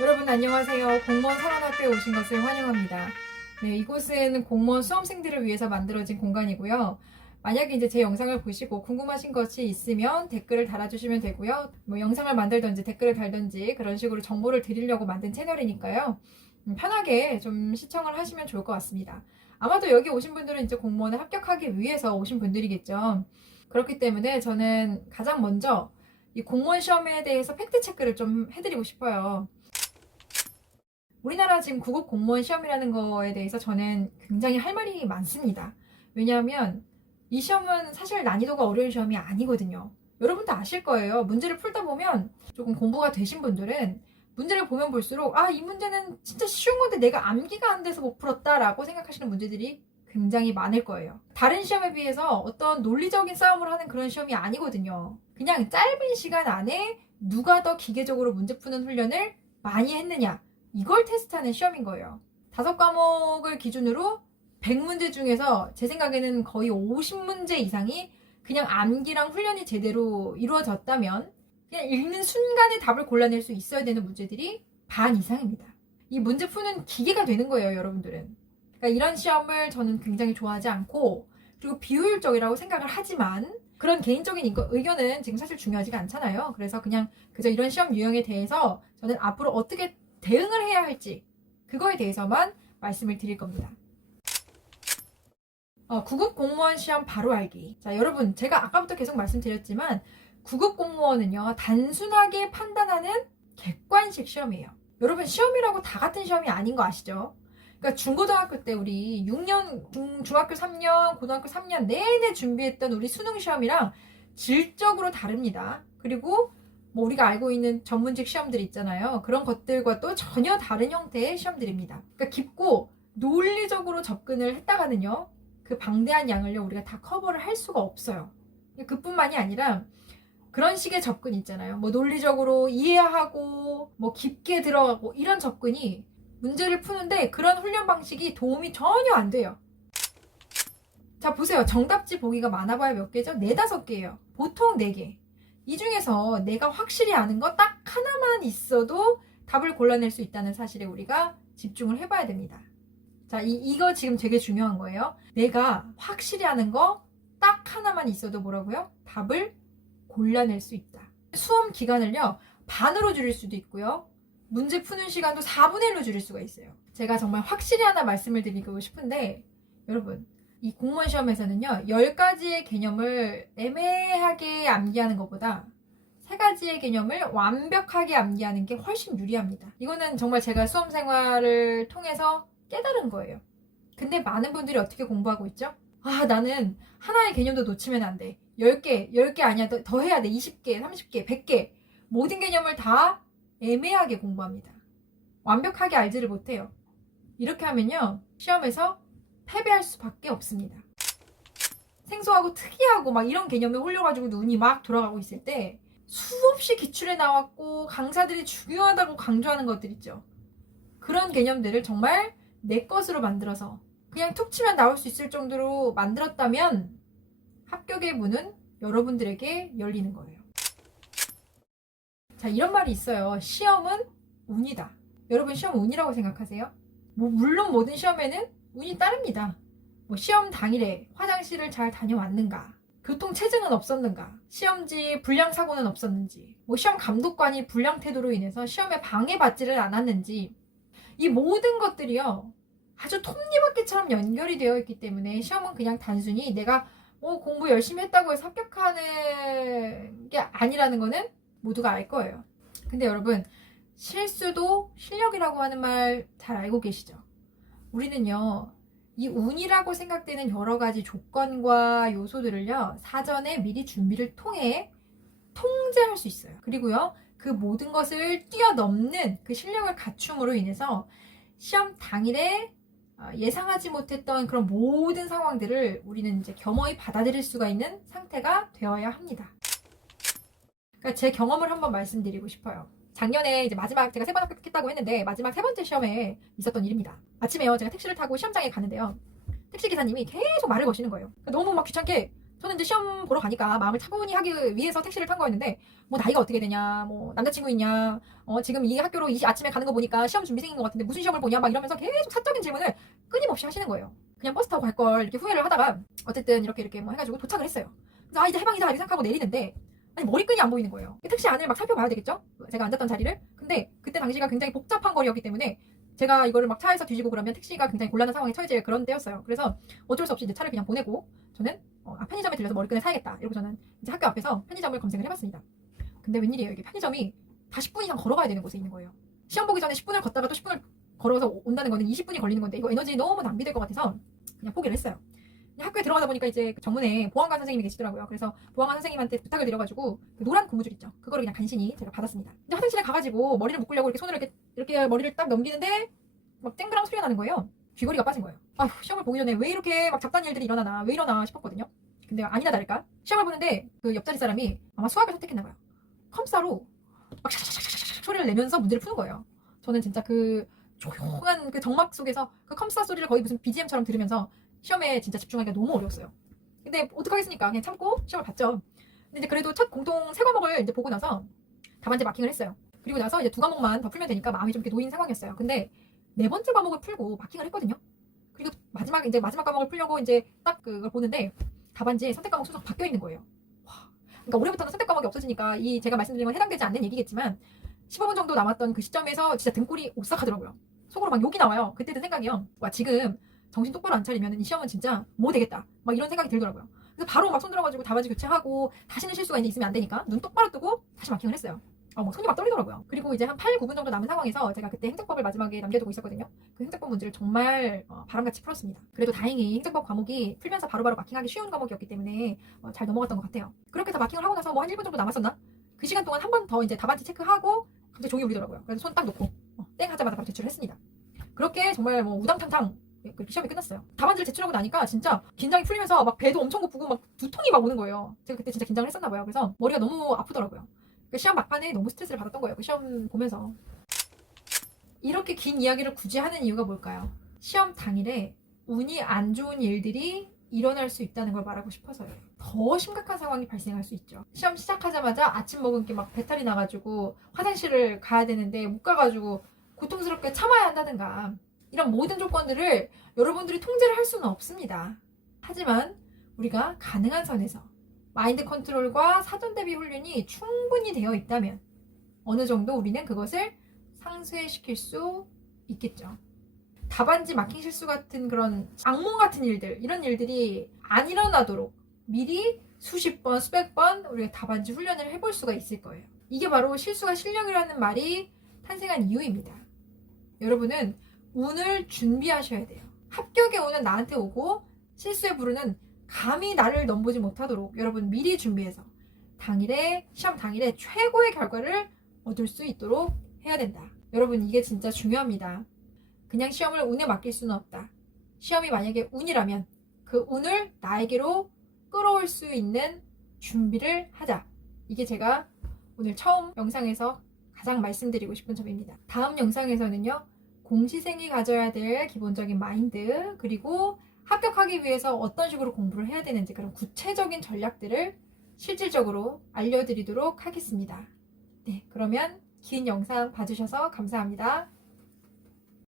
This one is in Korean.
여러분 안녕하세요. 공무원 사관학교에 오신 것을 환영합니다. 네, 이곳은 공무원 수험생들을 위해서 만들어진 공간이고요. 만약에 이제 제 영상을 보시고 궁금하신 것이 있으면 댓글을 달아주시면 되고요. 뭐 영상을 만들든지 댓글을 달든지 그런 식으로 정보를 드리려고 만든 채널이니까요. 편하게 좀 시청을 하시면 좋을 것 같습니다. 아마도 여기 오신 분들은 이제 공무원에 합격하기 위해서 오신 분들이겠죠. 그렇기 때문에 저는 가장 먼저 이 공무원 시험에 대해서 팩트 체크를 좀 해드리고 싶어요. 우리나라 지금 구급 공무원 시험이라는 거에 대해서 저는 굉장히 할 말이 많습니다. 왜냐하면 이 시험은 사실 난이도가 어려운 시험이 아니거든요. 여러분도 아실 거예요. 문제를 풀다 보면 조금 공부가 되신 분들은 문제를 보면 볼수록 이 문제는 진짜 쉬운 건데 내가 암기가 안 돼서 못 풀었다라고 생각하시는 문제들이 굉장히 많을 거예요. 다른 시험에 비해서 어떤 논리적인 싸움을 하는 그런 시험이 아니거든요. 그냥 짧은 시간 안에 누가 더 기계적으로 문제 푸는 훈련을 많이 했느냐, 이걸 테스트하는 시험인 거예요. 5과목을 기준으로 100문제 중에서 제 생각에는 거의 50문제 이상이 그냥 암기랑 훈련이 제대로 이루어졌다면 그냥 읽는 순간에 답을 골라낼 수 있어야 되는 문제들이 반 이상입니다. 이 문제 푸는 기계가 되는 거예요, 여러분들은. 그러니까 이런 시험을 저는 굉장히 좋아하지 않고, 그리고 비효율적이라고 생각을 하지만 그런 개인적인 의견은 지금 사실 중요하지가 않잖아요. 그래서 그냥 그저 이런 시험 유형에 대해서 저는 앞으로 어떻게 대응을 해야 할지 그거에 대해서만 말씀을 드릴 겁니다. 구급 공무원 시험 바로 알기. 자, 여러분, 제가 아까부터 계속 말씀드렸지만 구급 공무원은요, 단순하게 판단하는 객관식 시험이에요. 여러분, 시험이라고 다 같은 시험이 아닌 거 아시죠? 그러니까 중고등학교 때 우리 6년, 중학교 3년, 고등학교 3년 내내 준비했던 우리 수능 시험이랑 질적으로 다릅니다. 그리고 뭐 우리가 알고 있는 전문직 시험들 있잖아요. 그런 것들과 또 전혀 다른 형태의 시험들입니다. 그러니까 깊고 논리적으로 접근을 했다가는요, 그 방대한 양을요, 우리가 다 커버를 할 수가 없어요. 그뿐만이 아니라 그런 식의 접근 있잖아요. 뭐 논리적으로 이해하고 뭐 깊게 들어가고 이런 접근이 문제를 푸는데 그런 훈련 방식이 도움이 전혀 안 돼요. 자, 보세요. 정답지 보기가 많아봐야 몇 개죠? 4, 5개예요. 보통 4개. 이 중에서 내가 확실히 아는 거 딱 하나만 있어도 답을 골라낼 수 있다는 사실에 우리가 집중을 해봐야 됩니다. 자, 이거 지금 되게 중요한 거예요. 내가 확실히 아는 거 딱 하나만 있어도 뭐라고요? 답을 골라낼 수 있다. 수험 기간을요, 반으로 줄일 수도 있고요. 문제 푸는 시간도 4분의 1로 줄일 수가 있어요. 제가 정말 확실히 하나 말씀을 드리고 싶은데, 여러분, 이 공무원 시험에서는요, 10가지의 개념을 애매하게 암기하는 것보다 3가지의 개념을 완벽하게 암기하는 게 훨씬 유리합니다. 이거는 정말 제가 수험 생활을 통해서 깨달은 거예요. 근데 많은 분들이 어떻게 공부하고 있죠? 나는 하나의 개념도 놓치면 안 돼. 10개 아니야. 더 해야 돼. 20개, 30개, 100개. 모든 개념을 다 애매하게 공부합니다. 완벽하게 알지를 못해요. 이렇게 하면요, 시험에서 패배할 수밖에 없습니다. 생소하고 특이하고 막 이런 개념에 홀려가지고 눈이 막 돌아가고 있을 때 수없이 기출에 나왔고 강사들이 중요하다고 강조하는 것들 있죠. 그런 개념들을 정말 내 것으로 만들어서 그냥 툭 치면 나올 수 있을 정도로 만들었다면 합격의 문은 여러분들에게 열리는 거예요. 자, 이런 말이 있어요. 시험은 운이다. 여러분, 시험 운이라고 생각하세요? 물론 모든 시험에는 운이 따릅니다. 시험 당일에 화장실을 잘 다녀왔는가, 교통체증은 없었는가, 시험지 불량 사고는 없었는지, 시험 감독관이 불량 태도로 인해서 시험에 방해받지를 않았는지, 이 모든 것들이요, 아주 톱니바퀴처럼 연결이 되어 있기 때문에 시험은 그냥 단순히 내가 공부 열심히 했다고 해서 합격하는 게 아니라는 거는 모두가 알 거예요. 근데 여러분, 실수도 실력이라고 하는 말 잘 알고 계시죠? 우리는요, 이 운이라고 생각되는 여러 가지 조건과 요소들을요, 사전에 미리 준비를 통해 통제할 수 있어요. 그리고요, 그 모든 것을 뛰어넘는 그 실력을 갖춤으로 인해서 시험 당일에 예상하지 못했던 그런 모든 상황들을 우리는 이제 겸허히 받아들일 수가 있는 상태가 되어야 합니다. 그러니까 제 경험을 한번 말씀드리고 싶어요. 작년에 이제 마지막 제가 3번 합격했다고 했는데 마지막 3번째 시험에 있었던 일입니다. 아침에요, 제가 택시를 타고 시험장에 가는데요, 택시 기사님이 계속 말을 거시는 거예요. 너무 막 귀찮게 저는 이제 시험 보러 가니까 마음을 차분히 하기 위해서 택시를 탄 거였는데 뭐 나이가 어떻게 되냐, 뭐 남자친구 있냐, 지금 이 학교로 아침에 가는 거 보니까 시험 준비생인 것 같은데 무슨 시험을 보냐 막 이러면서 계속 사적인 질문을 끊임없이 하시는 거예요. 그냥 버스 타고 갈 걸 이렇게 후회를 하다가 어쨌든 이렇게 뭐 해가지고 도착을 했어요. 그래서 이제 해방이다 이렇게 생각하고 내리는데 아니 머리끈이 안 보이는 거예요. 택시 안을 막 살펴봐야 되겠죠? 제가 앉았던 자리를. 근데 그때 당시가 굉장히 복잡한 거리였기 때문에 제가 이거를 막 차에서 뒤지고 그러면 택시가 굉장히 곤란한 상황에 처해질 그런 때였어요. 그래서 어쩔 수 없이 이제 차를 그냥 보내고 저는 편의점에 들려서 머리끈을 사야겠다 이러고 저는 이제 학교 앞에서 편의점을 검색을 해봤습니다. 근데 웬일이에요. 이게 편의점이 다 10분 이상 걸어가야 되는 곳에 있는 거예요. 시험 보기 전에 10분을 걷다가 또 10분을 걸어서 온다는 거는 20분이 걸리는 건데 이거 에너지 너무 낭비될 것 같아서 그냥 포기를 했어요. 학교에 들어가다 보니까 이제 정문에 보안관 선생님이 계시더라고요. 그래서 보안관 선생님한테 부탁을 드려가지고 그 노란 고무줄 있죠. 그거를 그냥 간신히 제가 받았습니다. 이제 화장실에 가가지고 머리를 묶으려고 이렇게 손으로 이렇게 머리를 딱 넘기는데 막 쨍그랑 소리가 나는 거예요. 귀걸이가 빠진 거예요. 아휴, 시험을 보기 전에 왜 이렇게 막 잡다한 일들이 일어나나, 왜 이러나 싶었거든요. 근데 아니나 다를까 시험을 보는데 그 옆자리 사람이 아마 수학을 선택했나봐요. 컴사로 막 샤샤샤샤 소리를 내면서 문제를 푸는 거예요. 저는 진짜 그 조용한 그 정막 속에서 그 컴사 소리를 거의 무슨 BGM처럼 들으면서 시험에 진짜 집중하기가 너무 어려웠어요. 근데 어떡하겠습니까? 그냥 참고 시험을 봤죠. 근데 이제 그래도 첫 공통 세 과목을 이제 보고 나서 답안지 마킹을 했어요. 그리고 나서 이제 2과목만 더 풀면 되니까 마음이 좀 이렇게 놓인 상황이었어요. 근데 네 번째 과목을 풀고 마킹을 했거든요. 그리고 마지막 과목을 풀려고 이제 딱 그걸 보는데 답안지에 선택 과목 순서가 바뀌어 있는 거예요. 와, 그러니까 올해부터는 선택 과목이 없어지니까 이 제가 말씀드린 건 해당되지 않는 얘기겠지만 15분 정도 남았던 그 시점에서 진짜 등골이 오싹하더라고요. 속으로 막 욕이 나와요. 그때 든 생각이요. 와, 지금 정신 똑바로 안 차리면 이 시험은 진짜 뭐 되겠다. 막 이런 생각이 들더라고요. 그래서 바로 막 손 들어가지고 답안지 교체하고 다시는 실수가 있으면 안 되니까 눈 똑바로 뜨고 다시 마킹을 했어요. 막 손이 막 떨리더라고요. 그리고 이제 한 8, 9분 정도 남은 상황에서 제가 그때 행정법을 마지막에 남겨두고 있었거든요. 그 행정법 문제를 정말 바람같이 풀었습니다. 그래도 다행히 행정법 과목이 풀면서 바로바로 마킹하기 쉬운 과목이었기 때문에 잘 넘어갔던 것 같아요. 그렇게 다 마킹을 하고 나서 뭐 한 1분 정도 남았었나? 그 시간 동안 한 번 더 이제 답안지 체크하고 갑자기 종이 울리더라고요. 그래서 손 딱 놓고 땡 하자마자 바로 제출을 했습니다. 그렇게 정말 뭐 우당탕탕 시험이 끝났어요. 답안지를 제출하고 나니까 진짜 긴장이 풀리면서 막 배도 엄청 고프고 막 두통이 막 오는 거예요. 제가 그때 진짜 긴장을 했었나 봐요. 그래서 머리가 너무 아프더라고요. 시험 막판에 너무 스트레스를 받았던 거예요. 그 시험 보면서. 이렇게 긴 이야기를 굳이 하는 이유가 뭘까요? 시험 당일에 운이 안 좋은 일들이 일어날 수 있다는 걸 말하고 싶어서요. 더 심각한 상황이 발생할 수 있죠. 시험 시작하자마자 아침 먹은 게 막 배탈이 나가지고 화장실을 가야 되는데 못 가가지고 고통스럽게 참아야 한다든가 이런 모든 조건들을 여러분들이 통제를 할 수는 없습니다. 하지만 우리가 가능한 선에서 마인드 컨트롤과 사전 대비 훈련이 충분히 되어 있다면 어느 정도 우리는 그것을 상쇄시킬 수 있겠죠. 답안지 마킹 실수 같은 그런 악몽 같은 일들, 이런 일들이 안 일어나도록 미리 수십 번, 수백 번 우리가 답안지 훈련을 해볼 수가 있을 거예요. 이게 바로 실수가 실력이라는 말이 탄생한 이유입니다. 여러분은 운을 준비하셔야 돼요. 합격의 운은 나한테 오고 실수의 불운은 감히 나를 넘보지 못하도록 여러분 미리 준비해서 시험 당일에 최고의 결과를 얻을 수 있도록 해야 된다. 여러분 이게 진짜 중요합니다. 그냥 시험을 운에 맡길 수는 없다. 시험이 만약에 운이라면 그 운을 나에게로 끌어올 수 있는 준비를 하자. 이게 제가 오늘 처음 영상에서 가장 말씀드리고 싶은 점입니다. 다음 영상에서는요. 공시생이 가져야 될 기본적인 마인드 그리고 합격하기 위해서 어떤 식으로 공부를 해야 되는지 그런 구체적인 전략들을 실질적으로 알려드리도록 하겠습니다. 네, 그러면 긴 영상 봐주셔서 감사합니다.